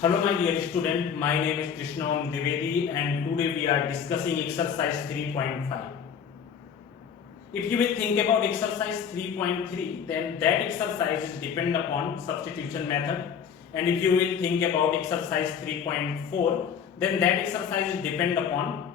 Hello my dear student, my name is Krishna Dwivedi and today we are discussing exercise 3.5. If you will think about exercise 3.3, then that exercise is depend upon substitution method, and if you will think about exercise 3.4, then that exercise is depend upon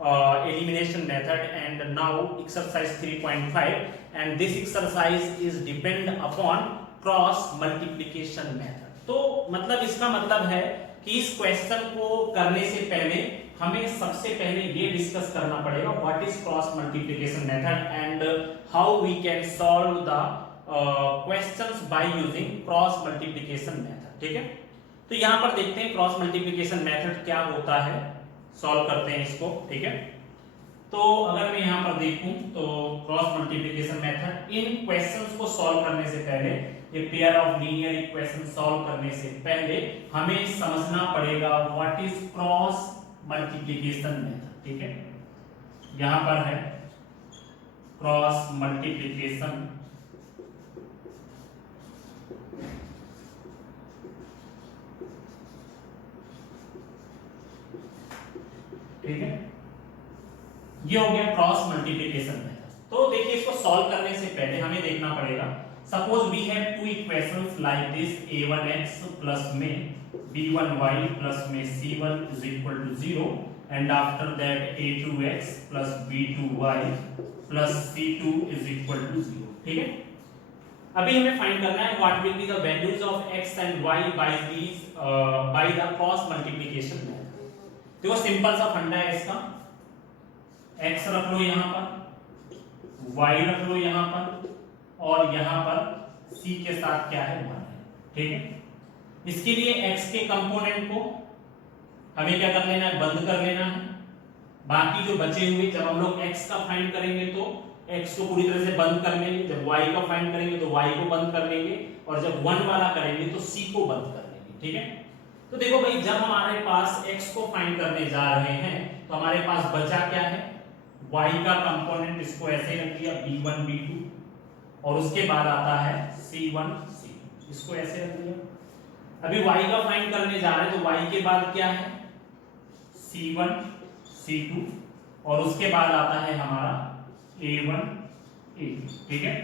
elimination method, and now exercise 3.5, and this exercise is depend upon cross multiplication method. तो मतलब इसका मतलब है कि इस question को करने से पहले हमें सबसे पहले ये डिस्कस करना पड़ेगा what is cross multiplication method and how we can solve the questions by using cross multiplication method. ठीक है, तो यहां पर देखते हैं क्रॉस मल्टीप्लिकेशन मेथड क्या होता है, सॉल्व करते हैं इसको। ठीक है, तो अगर मैं यहां पर देखूं तो क्रॉस मल्टीप्लिकेशन मेथड, इन क्वेश्चंस को सॉल्व करने से पहले, ये pair of linear equation solve करने से पहले हमें समझना पड़ेगा what is cross multiplication method. ठीक है, यहां पर है क्रॉस मल्टीप्लिकेशन ठीक है, ये हो गया क्रॉस मल्टीप्लिकेशन मेथड। तो देखिए इसको सॉल्व करने से पहले हमें देखना पड़ेगा, suppose we have two equations like this a1x plus में b1y प्लस में c1 is equal to 0 and after that a2x plus b2y plus c2 is equal to 0। ठीक है, अभी हमें फाइंड करना है what will be the values of x and y by the cross multiplication method. देखो simple सा फंडा है इसका, x रख लो यहां पर, y रख लो यहां पर, और यहां पर c के साथ क्या है 1 है। ठीक है, इसके लिए x के कंपोनेंट को हमें क्या कर लेना है, बंद कर लेना है। बाकी जो बचे हुए, जब हम लोग x का फाइंड करेंगे तो x को पूरी तरह से बंद कर लेंगे, जब y का फाइंड करेंगे तो y को बंद कर लेंगे, और जब 1 वाला करेंगे तो c को बंद कर लेंगे। ठीक है, तो देखो भाई, जब हमारे पास x को फाइंड करने जा रहे हैं तो हमारे पास बचा क्या है, y का कंपोनेंट, इसको ऐसे रख दिया b1 b2, और उसके बाद आता है c1 c2, इसको ऐसे रख दिया। अभी y का फाइंड करने जा रहे हैं तो y के बाद क्या है, c1 c2, और उसके बाद आता है हमारा a1 a2। ठीक है,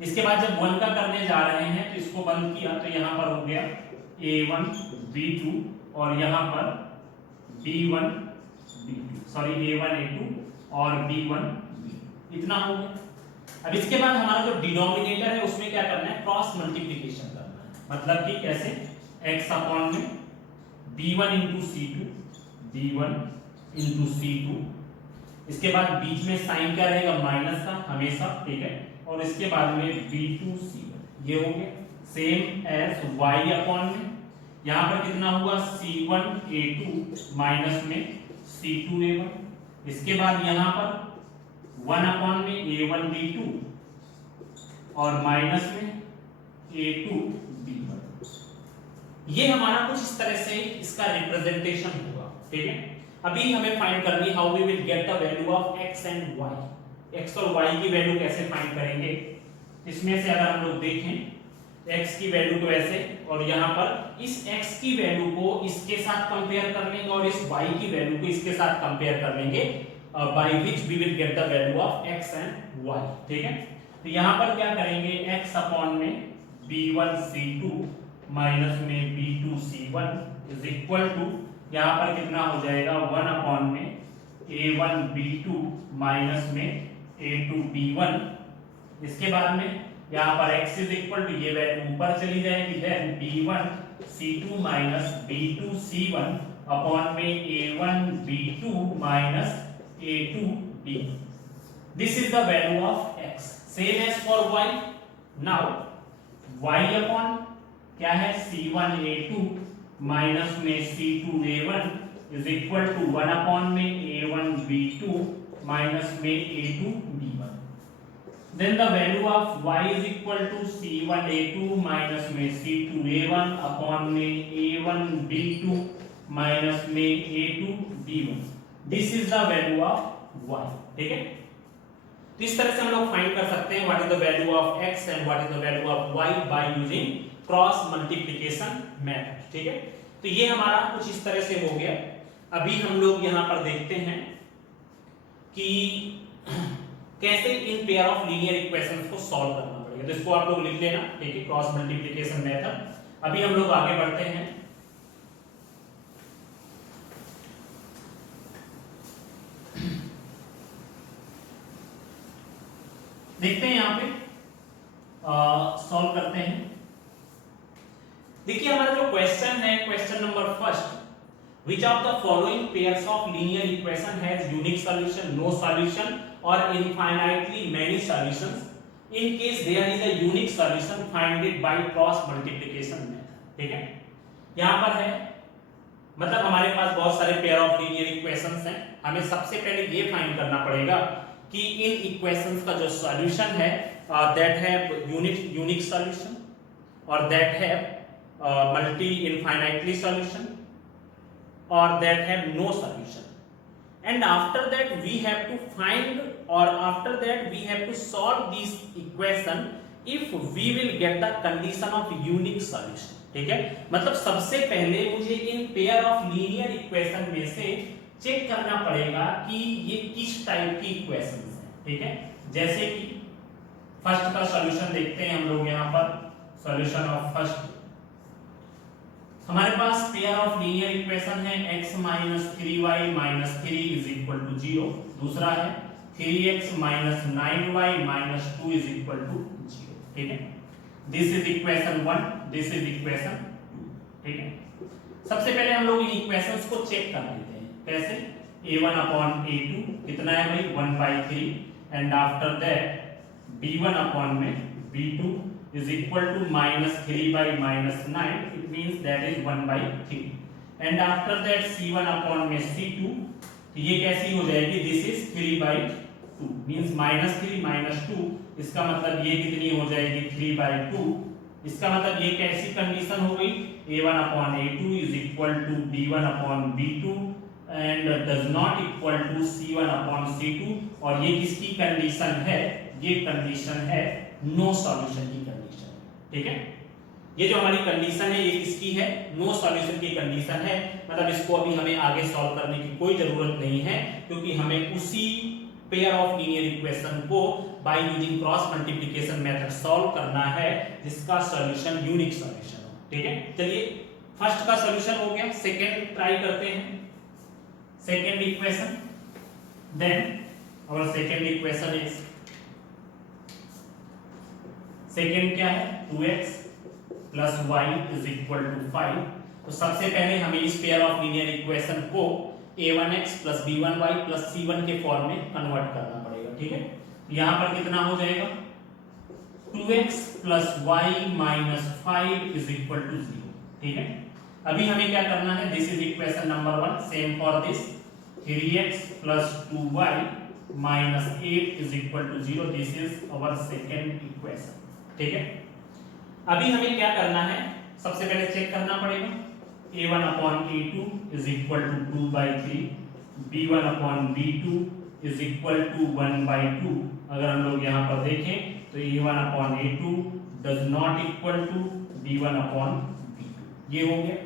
इसके बाद जब 1 का करने जा रहे हैं तो इसको बंद किया, तो यहां पर हो गया a1 b2, और यहां पर b1 b2, sorry a1 a2 और b1 b2, इतना हो गया। अब इसके बाद हमारा जो डिनोमिनेटर है उसमें क्या करना है, क्रॉस मल्टीप्लिकेशन करना है। मतलब कि कैसे, x अपॉन में b1 into c2, b1 into c2, इसके बाद बीच में साइन क्या रहेगा, माइनस का हमेशा। ठीक है, और इसके बाद में b2 c1, ये हो गया। सेम एज y अपॉन में, यहां पर कितना हुआ, c1 a2 माइनस में c2 a1, इसके बाद यहां पर 1 अपॉन में a1 b2 और माइनस में a2 b1। ये हमारा कुछ इस तरह से इसका रिप्रेजेंटेशन होगा। ठीक है, अभी हमें फाइंड करनी how we will get the value of x and y। x और y की वैल्यू कैसे फाइंड करेंगे, इसमें से अगर हम लोग देखें x की वैल्यू को ऐसे, और यहां पर इस x की वैल्यू को इसके साथ कंपेयर कर लेंगे और इस y की वैल्यू को इसके साथ कंपेयर कर लेंगे, by which we will get the value of x and y। ठीक है, तो यहां पर क्या करेंगे, x अपॉन में b1 c2 माइनस में b2 c1 is equal to, यहां पर कितना हो जाएगा, 1 अपॉन में a1 b2 माइनस में a2 b1, इसके बाद में यहां पर x इज इक्वल टू, ये वैल्यू ऊपर चली जाएगी, then b1 c2 minus b2 c1 upon में a1 b2 minus a2 b1। This is the value of x. Same as for y. Now y upon क्या है, c1 a2 माइनस में c2 a1 is equal to 1 upon में a1 b2 minus में a2 b1। Then the value of y is equal to c1 a2 minus में c2 a1 upon में a1 b2 minus में a2 b1। This is the value of y। ठीक है, तो इस तरह से हम लोग फाइंड कर सकते हैं what is the value of x and what is the value of y bye using cross multiplication method. ठीक है, तो ये हमारा कुछ इस तरह से हो गया। अभी हम लोग यहाँ पर देखते हैं कि कैसे in pair of linear equations को सॉल्व करना पड़ेगा। तो इसको आप लोग लिख लेना, ठीक है, क्रॉस मल्टीप्लिकेशन मेथड। अभी हम लोग आगे बढ़ते हैं। देखते हैं यहाँ पे सॉल्व करते हैं। देखिए हमारा जो क्वेश्चन है, question number first, which of the following pairs of linear equation has unique solution, no solution or infinitely many solutions? In case there is a unique solution, find it by cross multiplication method। ठीक है, यहाँ पर है मतलब हमारे पास बहुत सारे pair of linear equations हैं। हमें सबसे पहले ये फाइंड करना पड़ेगा कि इन इक्वेशंस का जो सॉल्यूशन है दैट हैव यूनिक सॉल्यूशन और that have multi infinitely solution or that have no solution, and after that we have to find, or after that we have to solve this equation if we will get the condition of unique solution। ठीक है, मतलब सबसे पहले मुझे in pair of linear equation में से check करना पड़ेगा कि ये किस टाइप की इक्वेशन है। ठीक है, जैसे कि फर्स्ट का सॉल्यूशन देखते हैं हम लोग। यहाँ पर सॉल्यूशन ऑफ फर्स्ट, हमारे पास पेयर ऑफ लीनियर इक्वेशन है x minus 3y minus 3 is equal to 0। दूसरा है 3x minus 9y minus 2 is equal to 0। ठीक है, this is equation 1, this is equation 2। ठीक है, सबसे पहले हम लोग इन इक्वेशंस को चेक कर लेते हैं। कैसे? a1 अपॉन a2 कितना है भाई 1/3, and after that b1 upon में b2 is equal to minus 3 by minus 9, it means that is 1/3, and after that c1 upon में c2, तो ये कैसी हो जाएगी, this is 3/2 means minus 3 minus 2, इसका मतलब ये कितनी हो जाएगी 3/2। इसका मतलब ये कैसी कंडीशन हो गई, a1 upon a2 is equal to b1 upon b2 and does not equal to c1 upon c2, और ये किसकी कंडीशन है, ये कंडीशन है नो सॉल्यूशन की कंडीशन। ठीक है, ये जो हमारी कंडीशन है ये किसकी है, नो सॉल्यूशन की कंडीशन है। मतलब इसको अभी हमें आगे सॉल्व करने की कोई जरूरत नहीं है, क्योंकि हमें उसी पेयर ऑफ लीनियर इक्वेशन को bye using cross multiplication method solve करना है जिसका सॉल्यूशन यूनिक सॉल्यूशन हो। ठीक है, चलिए फर्स्ट का सॉल्यूशन हो गया, सेकंड ट्राई करते हैं। Second equation, then our second equation is, second क्या है 2x plus y is equal to 5। तो सबसे पहले हमें इस पेयर ऑफ लीनियर इक्वेशन को a1x plus b1y plus c1 के फॉर्म में कन्वर्ट करना पड़ेगा। ठीक है, यहाँ पर कितना हो जाएगा 2x plus y minus 5 is equal to 0। ठीक है, अभी हमें क्या करना है, this is equation number 1, same for this 3x plus 2y minus 8 is equal to 0, this is our second equation. ठीक है, अभी हमें क्या करना है, सबसे पहले चेक करना पड़ेगा a1 upon a2 is equal to 2/3, b1 upon b2 is equal to 1/2। अगर हम लोग यहाँ पर देखें तो a1 upon a2 does not equal to b1 upon b2। ये हो गया,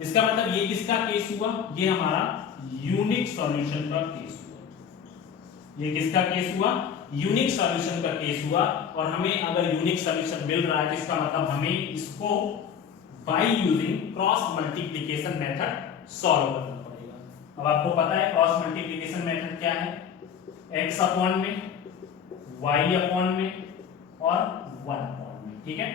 इसका मतलब ये किसका केस हुआ, ये हमारा यूनिक सॉल्यूशन का केस हुआ। ये किसका केस हुआ, यूनिक सॉल्यूशन का केस हुआ। और हमें अगर यूनिक सॉल्यूशन मिल रहा है तो इसका मतलब हमें इसको bye using cross multiplication method solve करना पड़ेगा। अब आपको पता है क्रॉस मल्टीप्लिकेशन मेथड क्या है, x अपॉन में, y अपॉन में और 1 अपॉन में। ठीक है,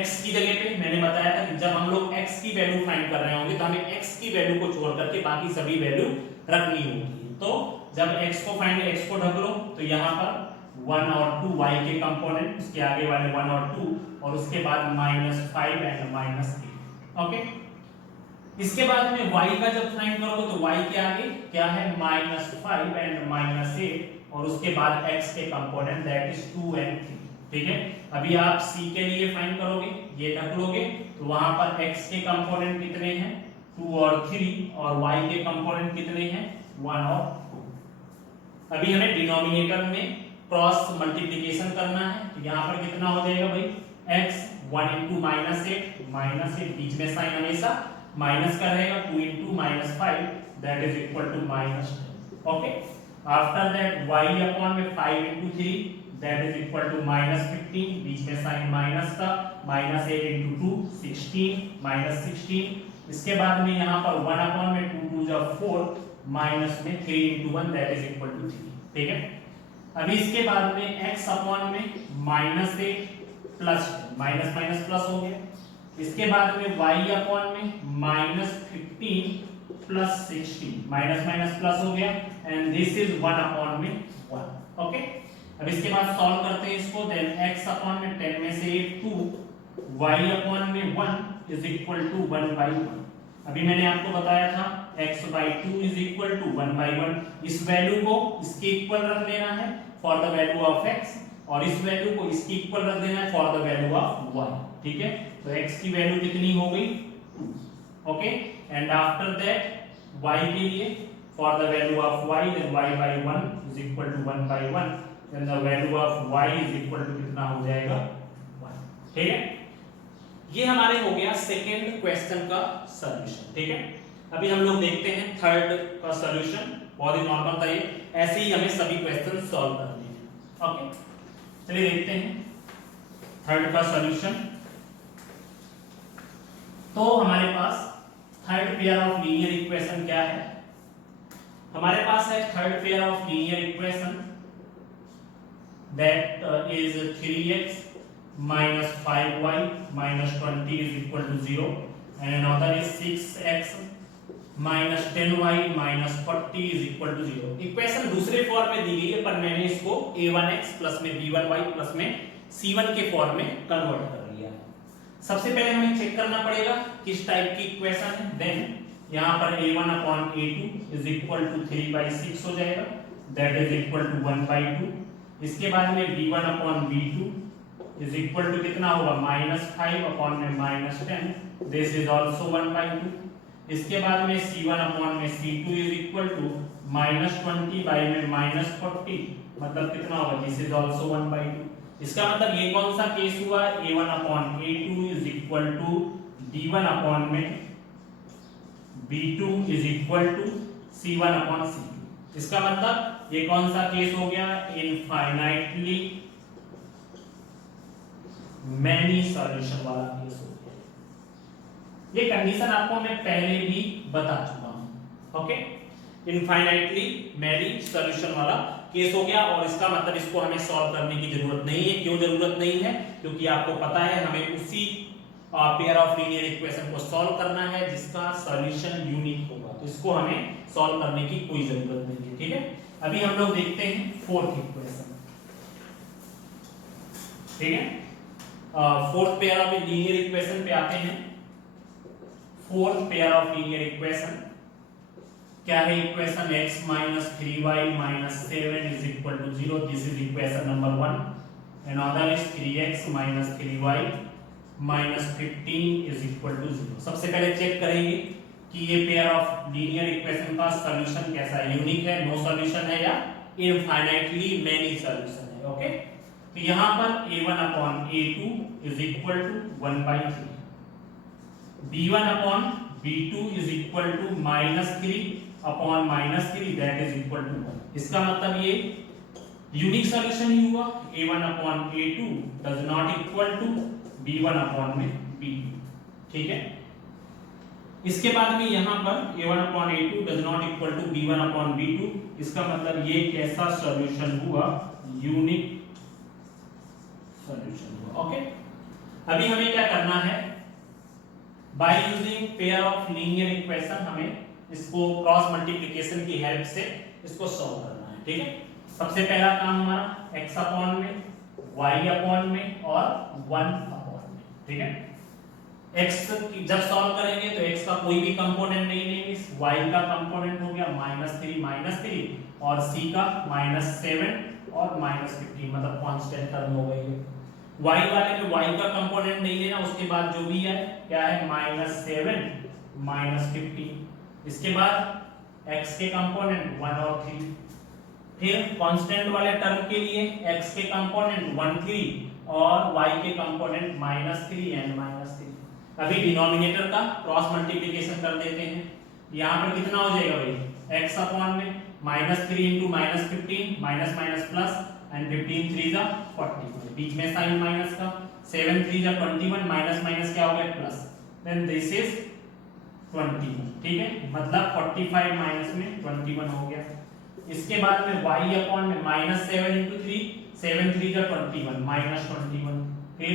x की जगह पे मैंने बताया था कि जब हम लोग x की वैल्यू फाइंड कर रहे होंगे तो हमें x की वैल्यू को छोड़ करके बाकी सभी वैल्यू रखनी होगी। तो जब x को फाइंड, x को ढक लो, तो यहाँ पर 1 और 2 y के कंपोनेंट, उसके आगे वाले 1 और 2, और उसके बाद -5 एंड -8। ओके, इसके बाद में y का जब फाइंड करोगे तो y के आगे क्या है -5 एंड -8, और उसके बाद x के कंपोनेंट दैट इज 2 एंड 3। ठीक है, अभी आप c के लिए फाइंड करोगे, ये ढक लोगे, तो वहां पर x के कंपोनेंट कितने हैं 2 और 3, और y के कंपोनेंट कितने हैं 1 और 2। अभी हमें डिनोमिनेटर में क्रॉस मल्टीप्लिकेशन करना है, तो यहाँ पर कितना हो जाएगा भाई x 1 into -8 बीच में साइन हमेशा माइनस का रहेगा 2 into -5 that is equal to -10. Okay, after that y upon में 5 into 3 that is equal to -15, बीच में साइन माइनस का, -8 into 2 16 -16. इसके बाद में यहाँ पर 1 अपॉन में 2 2 जा 4 माइनस में 3 into 1 that is equal to 3. ठीक है, अभी इसके बाद में x अपॉन में -8 प्लस माइनस माइनस प्लस हो गया. इसके बाद में y अपॉन में -15 प्लस 16 माइनस माइनस प्लस हो गया एंड दिस इज 1 अपॉन में 1. ओके, अब इसके बाद सॉल्व करते हैं इसको. देन x अपॉन में 10 में से 2 y अपॉन में 1 इज इक्वल टू 1/1. अभी मैंने आपको बताया था x/2 इज इक्वल टू 1/1. इस वैल्यू को इसके इक्वल रख लेना है for the value of x और इस वैल्यू को इसके इक्वल रख देना है for the value of y. ठीक है, तो x की वैल्यू कितनी हो गई 2. Okay, and after that y के लिए for the value of y then y/1 is equal to 1/1 then the value of y is equal to कितना हो जाएगा 1. ठीक है, ये हमारे हो गया सेकंड क्वेश्चन का सॉल्यूशन. ठीक है, अभी हम लोग देखते हैं थर्ड का सॉल्यूशन. बहुत ही नॉर्मल था ये, ऐसे ही हमें सभी क्वेश्चन सॉल्व करने हैं. ओके, चलिए देखते हैं थर्ड का सॉल्यूशन. तो हमारे पास third pair of linear equation क्या है? हमारे पास है third pair of linear equation that is 3x minus 5y minus 20 is equal to 0 and another is 6x minus 10y minus 40 is equal to 0. Equation दूसरे form में दी गई है पर मैंने इसको a1x प्लस में b1y प्लस में c1 के फॉर्म में कन्वर्ट कर लिया है. सबसे पहले हमें चेक करना पड़ेगा किस टाइप की इक्वेशन है. देन यहाँ पर a1 upon a2 is equal to 3/6 हो जाएगा दैट इज इक्वल टू 1/2. इसके बाद में b1 upon b2 is equal to कितना होगा -5 अपॉन में -10 दिस इज आल्सो 1/2. इसके बाद में c1 अपॉन में c2 is equal to -20 bye में -40 मतलब कितना होगा दिस इज आल्सो 1/2. इसका मतलब ये कौन सा केस हुआ a1 upon a2 is equal to d1 upon में b2 is equal to c1 upon c2. इसका मतलब ये कौन सा केस हो गया इनफाइनाइटली मैनी सॉल्यूशन वाला केस हो गया. ये कंडीशन आपको मैं पहले भी बता चुका हूं. ओके, इनफाइनाइटली मैनी सॉल्यूशन वाला केस हो गया और इसका मतलब इसको हमें सॉल्व करने की जरूरत नहीं है. क्यों जरूरत नहीं है? क्योंकि आपको पता है हमें उसी पेयर ऑफ लीनियर इक्वेशन को सॉल्व करना है जिसका सॉल्यूशन यूनिक होगा, तो इसको हमें सॉल्व करने की कोई जरूरत नहीं है. ठीक है, अभी हम लोग देखते हैं फोर्थ इक्वेशन. ठीक है, fourth pair of linear equation पे आते हैं. Fourth pair of linear equation क्या है? Equation x minus 3y minus 7 is equal to 0. This is equation number 1. Another is 3x minus 3y minus 15 is equal to 0. सबसे पहले check करेंगे कि ये पेयर ऑफ लीनियर इक्वेशन का solution कैसा है, यूनिक है, नो सॉल्यूशन है या इनफाइनाइटली मेनी सॉल्यूशन है. ओके, तो यहाँ पर a1 upon a2 is equal to 1/3, b1 upon b2 is equal to -3 upon -3 that is equal to 1. इसका मतलब ये यूनिक सॉल्यूशन ही हुआ. a1 upon a2 does not equal to b1 upon में b2. ठीक है, इसके बाद में यहाँ पर a1 upon a2 does not equal to b1 upon b2. इसका मतलब ये कैसा सॉल्यूशन हुआ? यूनिक सॉल्यूशन हुआ. ओके, अभी हमें क्या करना है? By using pair of linear equation हमें इसको क्रॉस मल्टीप्लिकेशन की हेल्प से इसको सॉल्व करना है. ठीक है, सबसे पहला काम हमारा x अपॉन में y अपॉन में और 1 अपॉन में. ठीक है, x जब सॉल्व करेंगे तो x का कोई भी कंपोनेंट नहीं लेंगे, y का कंपोनेंट हो गया -3 और c का -7 और -15 मतलब कांस्टेंट टर्म हो गई. y वाले में y का कंपोनेंट नहीं लेना, उसके बाद जो भी है क्या है -7 -15. इसके बाद x के कंपोनेंट 1 और 3. फिर कांस्टेंट वाले टर्म के लिए x के कंपोनेंट 1 3 और y के कंपोनेंट -3 एंड -3. अभी डिनोमिनेटर का क्रॉस मल्टीप्लिकेशन कर देते हैं। यहाँ पर कितना हो जाएगा भाई, x अपॉन में -3 into -15 minus minus plus and 15 3 जा 40, बीच में साइन माइनस का, 7 3 जा 21 माइनस माइनस क्या हो गया प्लस, देन दिस इज 21, ठीक है, मतलब 45 माइनस में 21 हो गया। इसके बाद में y अपॉन में -7 इंटू 3, 7 3 जा 21 माइनस 21, फिर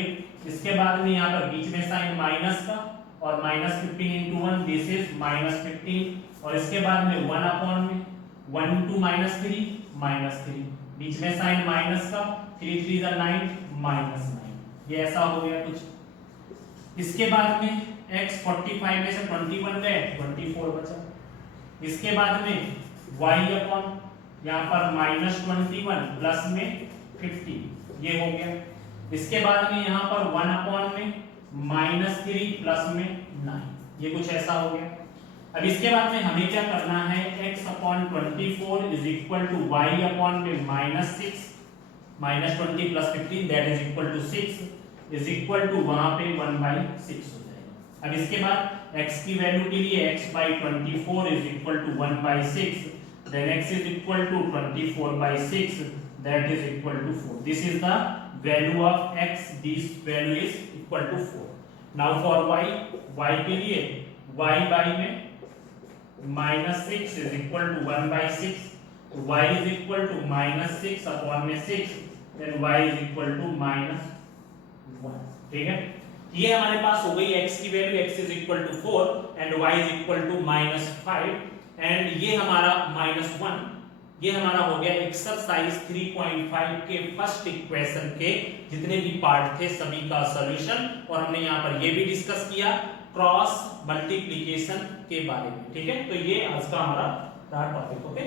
इसके बाद में यहाँ पर बीच में साइन माइनस का और -15 इंटू 1 दिस इज -15, और इसके बाद में 1 अपॉन में 1 इंटू -3 बीच में साइन माइनस का, 3 3 जा 9 -9, ये ऐसा हो गया कुछ। इसके बाद में x 45 में से 21 गए 24 बचा। इसके बाद में y अपॉन यहाँ पर -21 प्लस में 50, ये हो गया। इसके बाद में यहाँ पर 1 अपॉन में -3 प्लस में 9, ये कुछ ऐसा हो गया। अब इसके बाद में हमें क्या करना है, x upon 24 is equal to y upon में -6 -20 plus 15 that is equal to 6 is equal to वहां पे 1/6 हो जाएगा। अब इसके बाद x की वैल्यू के लिए x by 24 is equal to 1/6, then x is equal to 24/6 that is equal to 4. This is the value of x, this value is equal to 4. Now for y के लिए y by में -6 is equal to 1/6, y is equal to -6 upon में 6, then y is equal to -1, ठीक है। ये हमारे पास हो गई x की value, x is equal to 4 and y is equal to -5, and ये हमारा -1, ये हमारा हो गया एक्सरसाइज 3.5 के फर्स्ट इक्वेशन के जितने भी पार्ट थे सभी का सॉल्यूशन, और हमने यहाँ पर ये भी डिस्कस किया क्रॉस मल्टीप्लिकेशन के बारे में, ठीक है। तो ये आज का हमारा टॉपिक, ओके।